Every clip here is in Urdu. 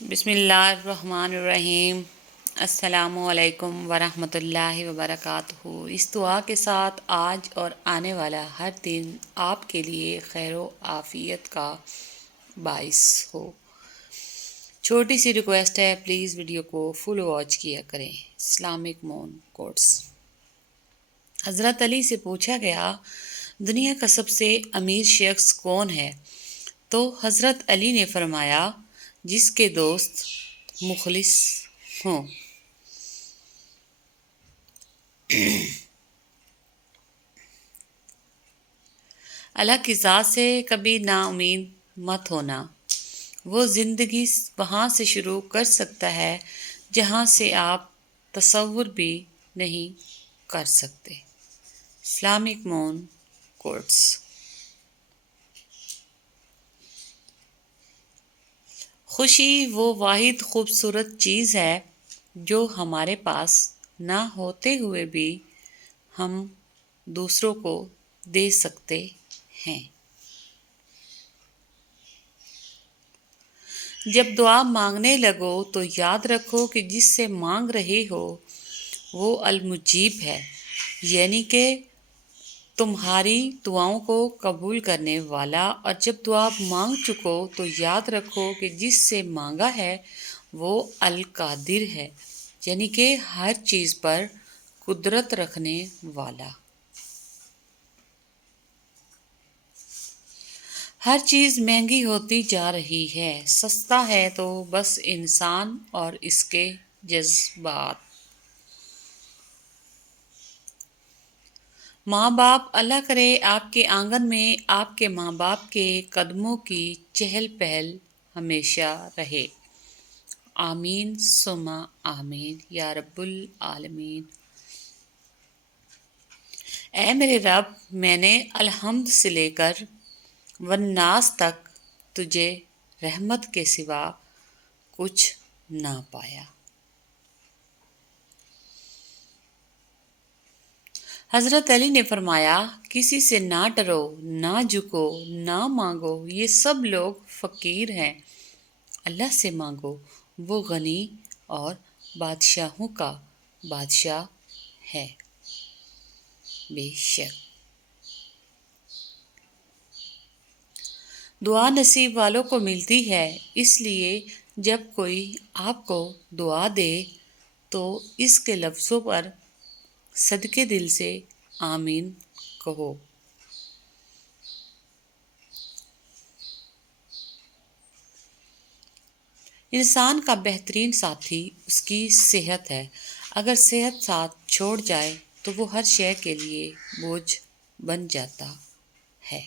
بسم اللہ الرحمن الرحیم۔ السلام علیکم ورحمۃ اللہ وبرکاتہ۔ اس دعا کے ساتھ آج اور آنے والا ہر دن آپ کے لیے خیر و عافیت کا باعث ہو۔ چھوٹی سی ریکویسٹ ہے، پلیز ویڈیو کو فل واچ کیا کریں۔ اسلامک مون کوٹس۔ حضرت علی سے پوچھا گیا، دنیا کا سب سے امیر شخص کون ہے؟ تو حضرت علی نے فرمایا، جس کے دوست مخلص ہوں۔ اللہ کی ذات سے کبھی نا امید مت ہونا۔ وہ زندگی وہاں سے شروع کر سکتا ہے جہاں سے آپ تصور بھی نہیں کر سکتے۔ اسلامک مون کوٹس۔ خوشی وہ واحد خوبصورت چیز ہے جو ہمارے پاس نہ ہوتے ہوئے بھی ہم دوسروں کو دے سکتے ہیں۔ جب دعا مانگنے لگو تو یاد رکھو کہ جس سے مانگ رہے ہو وہ المجیب ہے، یعنی کہ تمہاری دعاؤں کو قبول کرنے والا۔ اور جب دعا مانگ چکو تو یاد رکھو کہ جس سے مانگا ہے وہ القادر ہے، یعنی کہ ہر چیز پر قدرت رکھنے والا۔ ہر چیز مہنگی ہوتی جا رہی ہے، سستا ہے تو بس انسان اور اس کے جذبات۔ ماں باپ، اللہ کرے آپ کے آنگن میں آپ کے ماں باپ کے قدموں کی چہل پہل ہمیشہ رہے۔ آمین ثم آمین یا رب العالمین۔ اے میرے رب، میں نے الحمد سے لے کر والناس تک تجھے رحمت کے سوا کچھ نہ پایا۔ حضرت علی نے فرمایا، کسی سے نہ ڈرو، نہ جھکو، نہ مانگو، یہ سب لوگ فقیر ہیں۔ اللہ سے مانگو، وہ غنی اور بادشاہوں کا بادشاہ ہے۔ بے شک دعا نصیب والوں کو ملتی ہے، اس لیے جب کوئی آپ کو دعا دے تو اس کے لفظوں پر صدقے دل سے آمین کہو۔ انسان کا بہترین ساتھی اس کی صحت ہے۔ اگر صحت ساتھ چھوڑ جائے تو وہ ہر شے کے لیے بوجھ بن جاتا ہے۔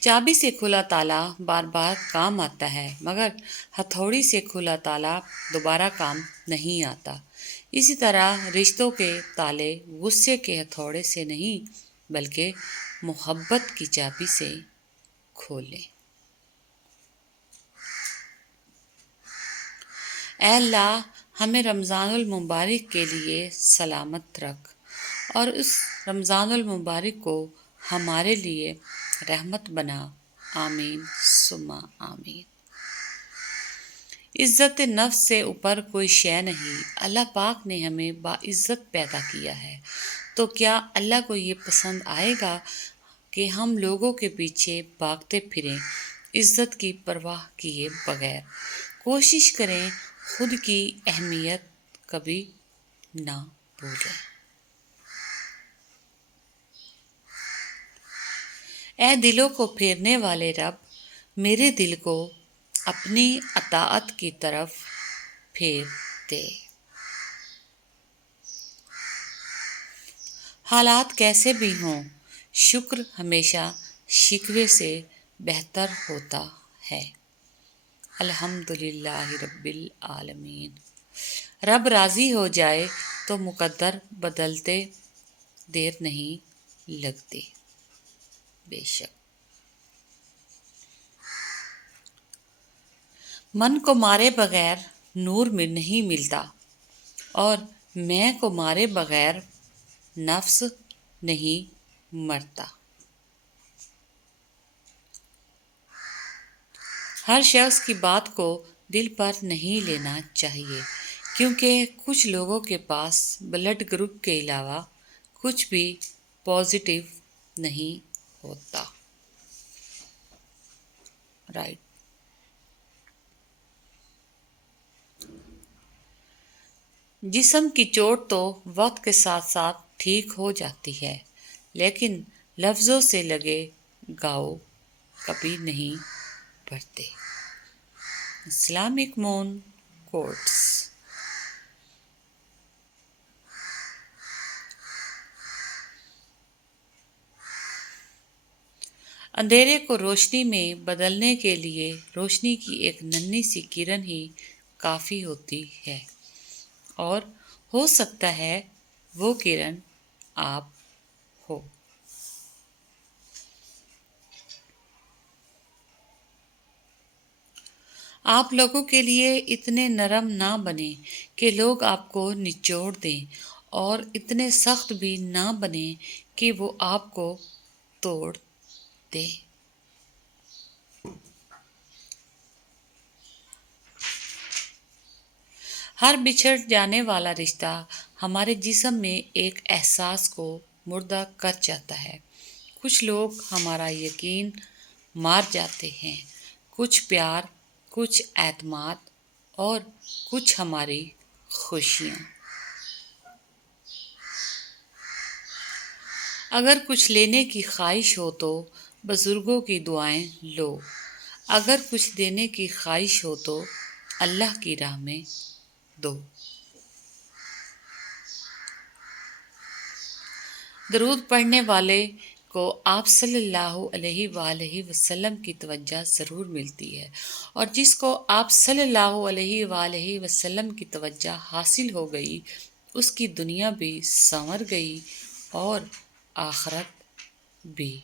چابی سے کھلا تالا بار بار کام آتا ہے، مگر ہتھوڑی سے کھلا تالا دوبارہ کام نہیں آتا۔ اسی طرح رشتوں کے تالے غصے کے ہتھوڑے سے نہیں بلکہ محبت کی چابی سے کھولیں۔ اے اللہ، ہمیں رمضان المبارک کے لیے سلامت رکھ اور اس رمضان المبارک کو ہمارے لیے رحمت بنا۔ آمین ثم آمین۔ عزت نفس سے اوپر کوئی شے نہیں۔ اللہ پاک نے ہمیں باعزت پیدا کیا ہے، تو کیا اللہ کو یہ پسند آئے گا کہ ہم لوگوں کے پیچھے بھاگتے پھریں عزت کی پرواہ کیے بغیر؟ کوشش کریں خود کی اہمیت کبھی نہ بھولیں۔ اے دلوں کو پھیرنے والے رب، میرے دل کو اپنی اطاعت کی طرف پھیر دے۔ حالات کیسے بھی ہوں، شکر ہمیشہ شکوے سے بہتر ہوتا ہے۔ الحمدللہ رب العالمین۔ رب راضی ہو جائے تو مقدر بدلتے دیر نہیں لگتی۔ بے شک من کو مارے بغیر نور میں نہیں ملتا، اور میں کو مارے بغیر نفس نہیں مرتا۔ ہر شخص کی بات کو دل پر نہیں لینا چاہیے، کیونکہ کچھ لوگوں کے پاس بلڈ گروپ کے علاوہ کچھ بھی پازیٹیو نہیں ہوتا۔ رائٹ۔ جسم کی چوٹ تو وقت کے ساتھ ساتھ ٹھیک ہو جاتی ہے، لیکن لفظوں سے لگے گھاؤ کبھی نہیں بھرتے۔ اسلامک مون کوٹس۔ اندھیرے کو روشنی میں بدلنے کے لیے روشنی کی ایک ننھی سی کرن ہی کافی ہوتی ہے، اور ہو سکتا ہے وہ کرن آپ ہو۔ آپ لوگوں کے لیے اتنے نرم نہ بنیں کہ لوگ آپ کو نچوڑ دیں، اور اتنے سخت بھی نہ بنیں کہ وہ آپ کو توڑ دیں۔ ہر بچھڑ جانے والا رشتہ ہمارے جسم میں ایک احساس کو مردہ کر جاتا ہے۔ کچھ لوگ ہمارا یقین مار جاتے ہیں، کچھ پیار، کچھ اعتماد، اور کچھ ہماری خوشیاں۔ اگر کچھ لینے کی خواہش ہو تو بزرگوں کی دعائیں لو، اگر کچھ دینے کی خواہش ہو تو اللہ کی راہ میں دو۔ درود پڑھنے والے کو آپ صلی اللہ علیہ وآلہ وسلم کی توجہ ضرور ملتی ہے، اور جس کو آپ صلی اللہ علیہ وآلہ وسلم کی توجہ حاصل ہو گئی، اس کی دنیا بھی سنور گئی اور آخرت بھی۔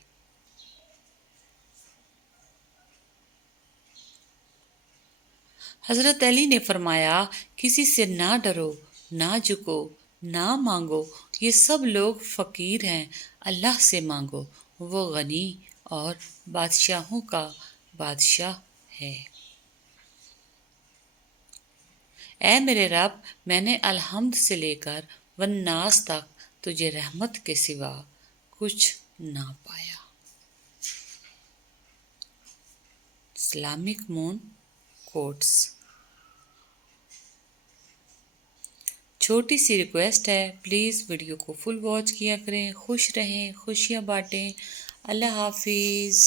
حضرت علی نے فرمایا، کسی سے نہ ڈرو، نہ جھکو، نہ مانگو، یہ سب لوگ فقیر ہیں، اللہ سے مانگو، وہ غنی اور بادشاہوں کا بادشاہ ہے۔ اے میرے رب، میں نے الحمد سے لے کر والناس تک تجھے رحمت کے سوا کچھ نہ پایا۔ اسلامک مون کوٹس۔ چھوٹی سی ریکویسٹ ہے، پلیز ویڈیو کو فل واچ کیا کریں، خوش رہیں، خوشیاں بانٹیں۔ اللہ حافظ۔